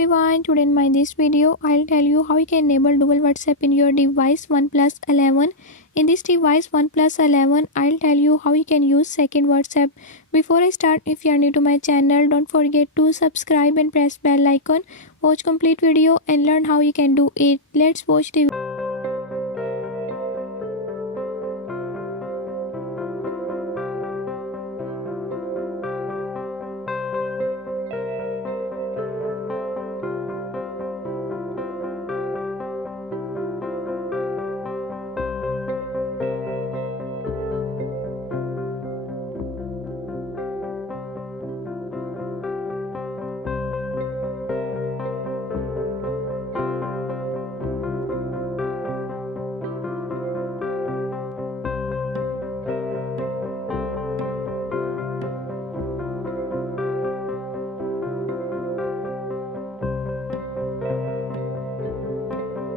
everyone, today in this video I'll tell you how you can enable dual WhatsApp in your device OnePlus 11. In this device OnePlus 11, I'll tell you how you can use second WhatsApp. Before I start, if you are new to my channel, don't forget to subscribe and press bell icon. Watch complete video and learn how you can do it. Let's watch the